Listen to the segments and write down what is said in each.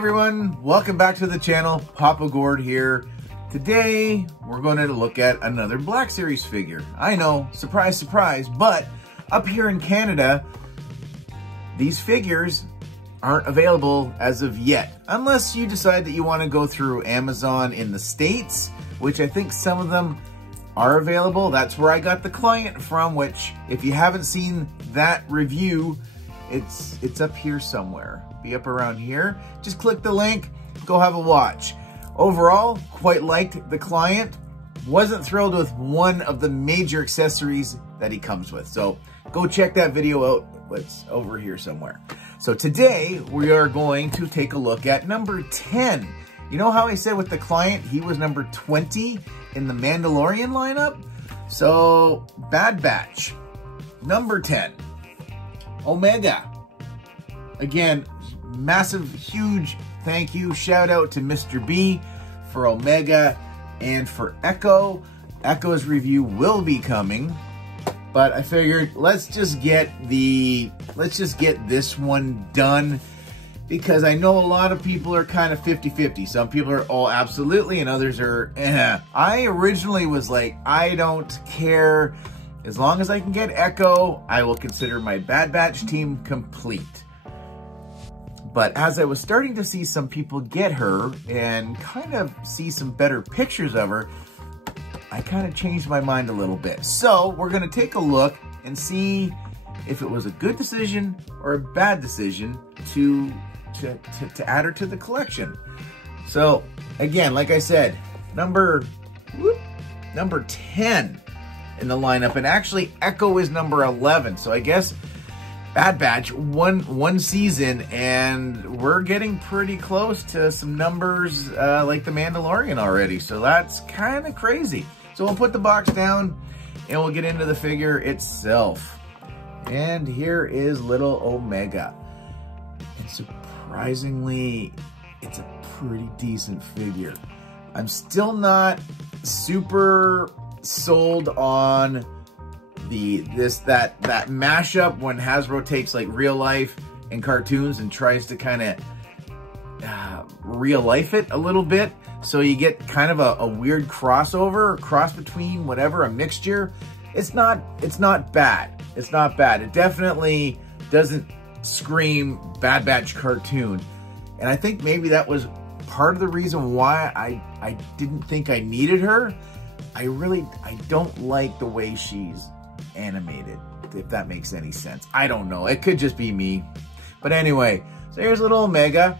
everyone, welcome back to the channel. Papa Gord here. Today we're going to look at another Black Series figure. I know, surprise, surprise, but up here in Canada, these figures aren't available as of yet, unless you decide that you want to go through Amazon in the States, which I think some of them are available. That's where I got the client from, which if you haven't seen that review, it's up here somewhere. Be up around here. Just click the link, go have a watch. Overall, quite liked the client. Wasn't thrilled with one of the major accessories that he comes with. So go check that video out. It's over here somewhere. So today we are going to take a look at number 10. You know how I said with the client, he was number 20 in the Mandalorian lineup? So Bad Batch, number 10. Omega. Again, massive, huge thank you. Shout out to Mr. B for Omega and for Echo. Echo's review will be coming, but I figured let's just get this one done, because I know a lot of people are kind of 50-50. Some people are all absolutely and others are eh. I originally was like, I don't care. As long as I can get Echo, I will consider my Bad Batch team complete. But as I was starting to see some people get her and kind of see some better pictures of her, I kind of changed my mind a little bit. So we're going to take a look and see if it was a good decision or a bad decision to add her to the collection. So again, like I said, number 10 in the lineup, and actually Echo is number 11. So I guess Bad Batch one season, and we're getting pretty close to some numbers like the Mandalorian already. So that's kind of crazy. So we'll put the box down and we'll get into the figure itself. And here is little Omega. And surprisingly, it's a pretty decent figure. I'm still not super sold on that mashup when Hasbro takes like real life and cartoons and tries to kind of real life it a little bit, so you get kind of a weird cross between whatever, a mixture. It's not bad. It's not bad. It definitely doesn't scream Bad Batch cartoon, and I think maybe that was part of the reason why I didn't think I needed her. I don't like the way she's animated, if that makes any sense. I don't know. It could just be me. But anyway, so here's little Omega.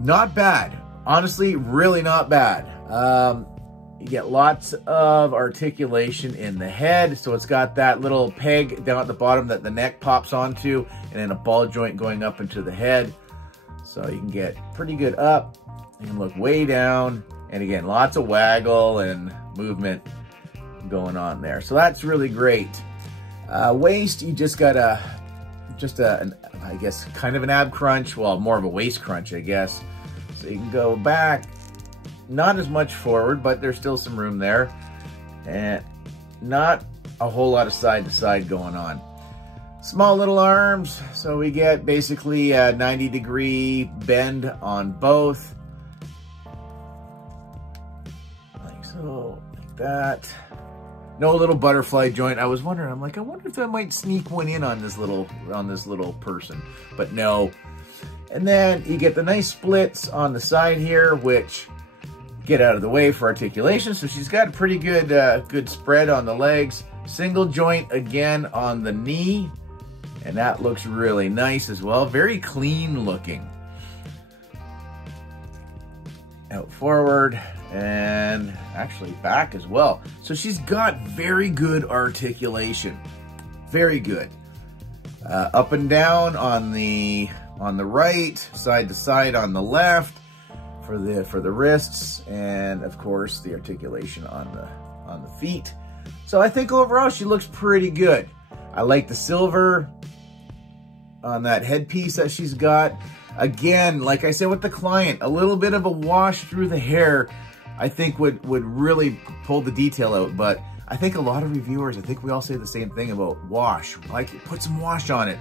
Not bad. Honestly, really not bad. You get lots of articulation in the head. So it's got that little peg down at the bottom that the neck pops onto, and then a ball joint going up into the head. So you can get pretty good up. You can look way down. And again, lots of waggle and movement going on there. So that's really great. Waist, you just got I guess, kind of an ab crunch. Well, more of a waist crunch, I guess. So you can go back, not as much forward, but there's still some room there. And not a whole lot of side to side going on. Small little arms. So we get basically a 90-degree bend on both. So, like that. No little butterfly joint. I was wondering, I'm like, I wonder if I might sneak one in on this little person, but no. And then you get the nice splits on the side here, which get out of the way for articulation. So she's got a pretty good, good spread on the legs. Single joint again on the knee, and that looks really nice as well. Very clean looking. Out forward. And actually back as well. So she's got very good articulation. Very good. Up and down on the right, side to side on the left for the wrists, and of course the articulation on the feet. So I think overall she looks pretty good. I like the silver on that headpiece that she's got. Again, like I said with the client, a little bit of a wash through the hair I think would really pull the detail out, but I think a lot of reviewers, I think we all say the same thing about wash. Like, put some wash on it.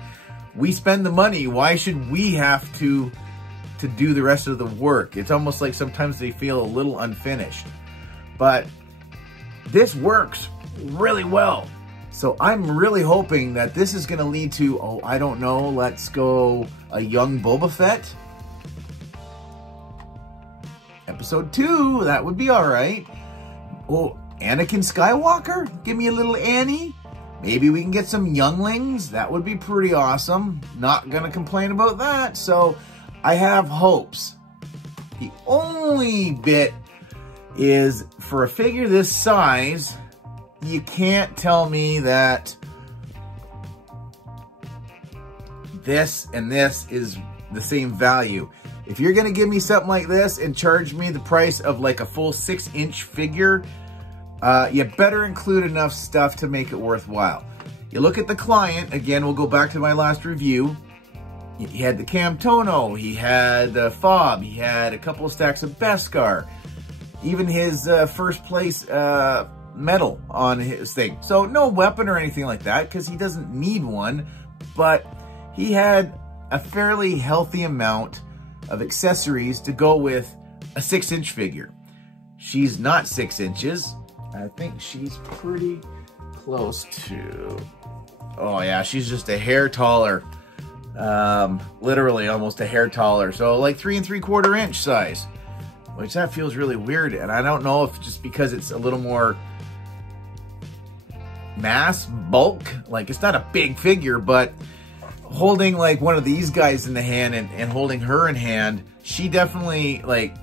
We spend the money. Why should we have to to do the rest of the work. It's almost like sometimes they feel a little unfinished. But this works really well. So I'm really hoping that this is going to lead to, oh, I don't know, let's go a young Boba Fett. Episode 2, that would be all right. Oh, Anakin Skywalker? Give me a little Annie. Maybe we can get some younglings. That would be pretty awesome. Not going to complain about that. So I have hopes. The only bit is for a figure this size, you can't tell me that this and this is the same value. If you're going to give me something like this and charge me the price of like a full 6-inch figure, you better include enough stuff to make it worthwhile. You look at the client, again, we'll go back to my last review. He had the Camtono, he had the fob, he had a couple of stacks of Beskar, even his first place medal on his thing. So no weapon or anything like that because he doesn't need one, but he had a fairly healthy amount of accessories to go with a 6-inch figure. She's not 6 inches. I think she's pretty close to, oh yeah, she's just a hair taller. Literally almost a hair taller. So like 3 3/4 inch size, which that feels really weird. And I don't know if just because it's a little more mass bulk, like it's not a big figure, but holding like one of these guys in the hand and holding her in hand, she definitely like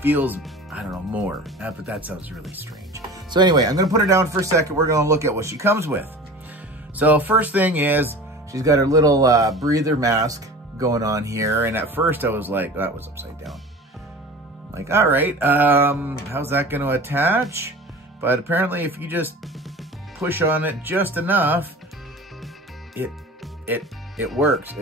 feels, I don't know, more. But that sounds really strange. So anyway, I'm going to put her down for a second. We're going to look at what she comes with. So first thing is she's got her little breather mask going on here. And at first I was like, that was upside down. Like, all right, how's that going to attach? But apparently if you just push on it just enough, it works.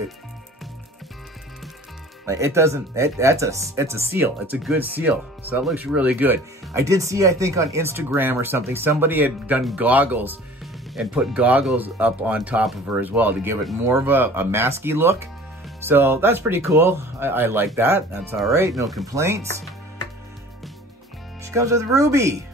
It's a seal. It's a good seal. So that looks really good. I did see, I think on Instagram or something, somebody had done goggles and put goggles up on top of her as well to give it more of a masky look. So that's pretty cool. I like that. That's all right. No complaints. She comes with Ruby.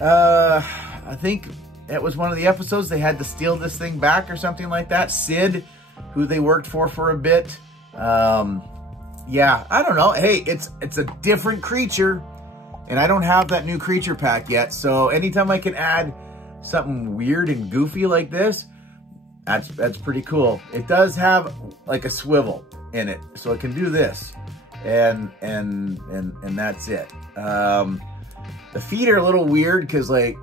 I think it was one of the episodes they had to steal this thing back or something like that. Sid, who they worked for a bit. Yeah, I don't know. Hey, it's a different creature, and I don't have that new creature pack yet. So anytime I can add something weird and goofy like this, that's pretty cool. It does have like a swivel in it, so it can do this, and that's it. The feet are a little weird because like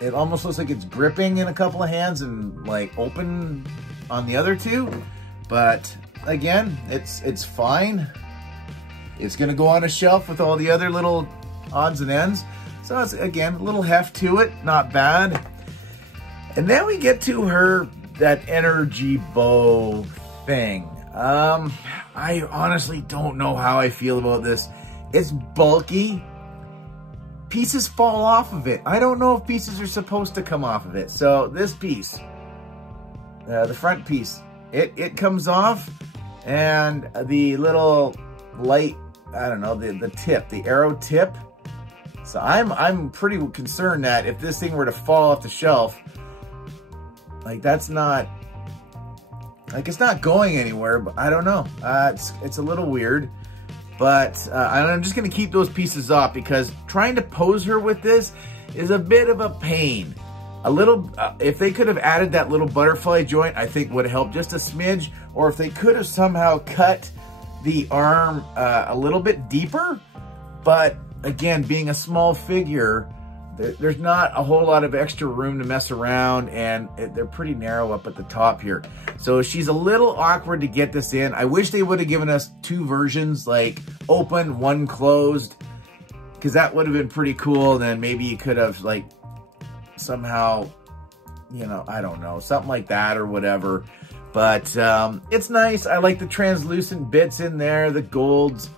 it almost looks like it's gripping in a couple of hands and like open on the other two, but again, it's fine. It's gonna go on a shelf with all the other little odds and ends. So it's, again, a little heft to it, not bad. And then we get to her, that energy bow thing. I honestly don't know how I feel about this. It's bulky. Pieces fall off of it. I don't know if pieces are supposed to come off of it. So this piece, the front piece, it comes off, and the little light, I don't know, the tip, the arrow tip. So I'm pretty concerned that if this thing were to fall off the shelf, like that's not, like it's not going anywhere, but I don't know. It's a little weird, but I'm just gonna keep those pieces off because trying to pose her with this is a bit of a pain. A little, if they could have added that little butterfly joint, I think would have helped just a smidge, or if they could have somehow cut the arm a little bit deeper. But again, being a small figure, there's not a whole lot of extra room to mess around, and they're pretty narrow up at the top here. So she's a little awkward to get this in. I wish they would have given us two versions, like open, one closed, because that would have been pretty cool. Then maybe you could have like somehow, you know, I don't know, something like that or whatever. But it's nice. I like the translucent bits in there, the golds.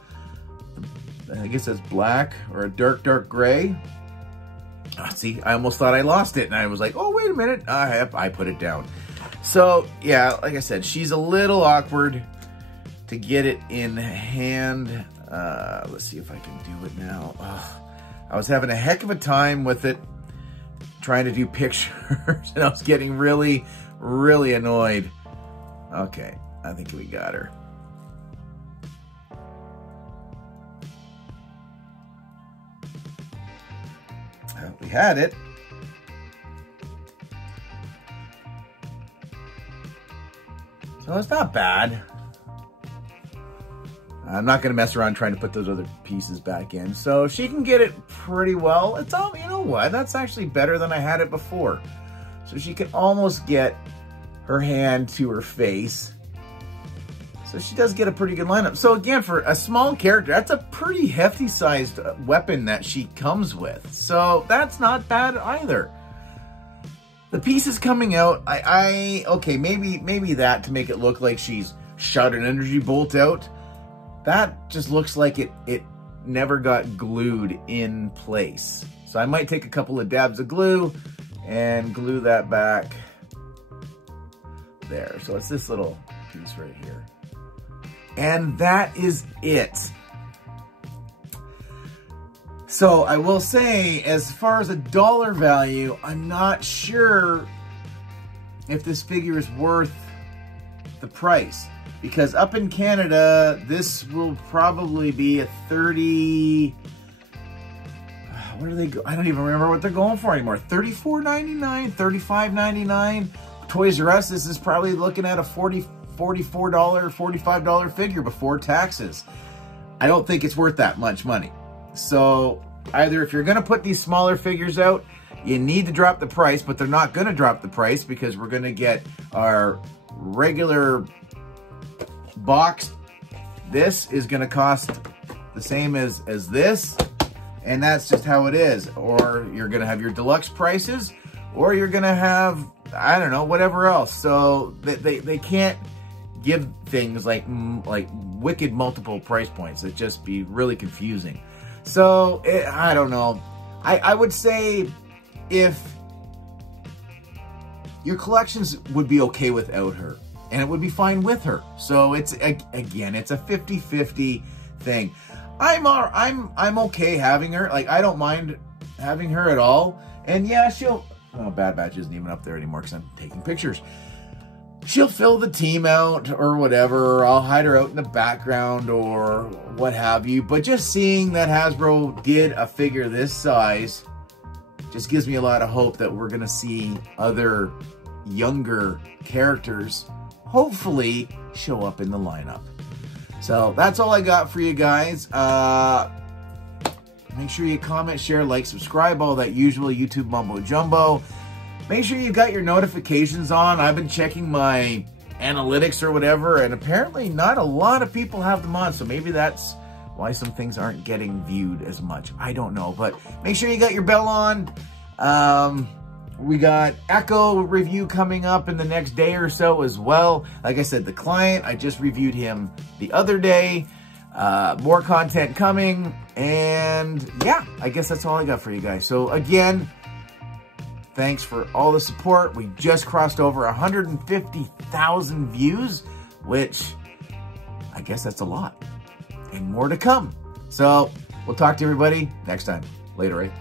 I guess that's black or a dark gray. Oh, see, I almost thought I lost it, and I was like, oh, wait a minute. I put it down. So, yeah, like I said, she's a little awkward. to get it in hand. Let's see if I can do it now. I was having a heck of a time with it, trying to do pictures, and I was getting really, really annoyed. Okay, I think we got her. We had it. So it's not bad. I'm not going to mess around trying to put those other pieces back in. So she can get it pretty well. It's all, you know what? That's actually better than I had it before. So she can almost get her hand to her face. So she does get a pretty good lineup. So again, for a small character, that's a pretty hefty sized weapon that she comes with. So that's not bad either. The pieces coming out, okay, maybe that to make it look like she's shot an energy bolt out. That just looks like it never got glued in place. So I might take a couple of dabs of glue and glue that back there. So it's this little piece right here. And that is it. So I will say, as far as a dollar value, I'm not sure if this figure is worth the price. Because up in Canada, this will probably be a 30... What do they go? I don't even remember what they're going for anymore. $34.99, $35.99. Toys R Us, this is probably looking at a $44, $45 figure before taxes. I don't think it's worth that much money. So either if you're going to put these smaller figures out, you need to drop the price, but they're not going to drop the price because we're going to get our regular box. This is going to cost the same as this, and that's just how it is. Or you're going to have your deluxe prices, or you're going to have, I don't know, whatever else. So they can't give things like wicked multiple price points. It'd just be really confusing. So I don't know. I would say if your collections would be okay without her, and it would be fine with her. So it's, again, it's a 50-50 thing. I'm okay having her. Like, I don't mind having her at all. And yeah, she'll, oh, Bad Batch isn't even up there anymore because I'm taking pictures. She'll fill the team out or whatever. I'll hide her out in the background or what have you. But just seeing that Hasbro did a figure this size just gives me a lot of hope that we're going to see other younger characters hopefully show up in the lineup. So that's all I got for you guys. Make sure you comment, share, like, subscribe, all that usual YouTube mumbo jumbo. Make sure you got your notifications on. I've been checking my analytics or whatever, and apparently not a lot of people have them on, so maybe that's why some things aren't getting viewed as much. I don't know, but make sure you got your bell on. We got Echo review coming up in the next day or so as well. Like I said, the client, I just reviewed him the other day. More content coming, and yeah, I guess that's all I got for you guys. So again, thanks for all the support. We just crossed over 150,000 views, which I guess that's a lot, and more to come. So we'll talk to everybody next time. Later, right?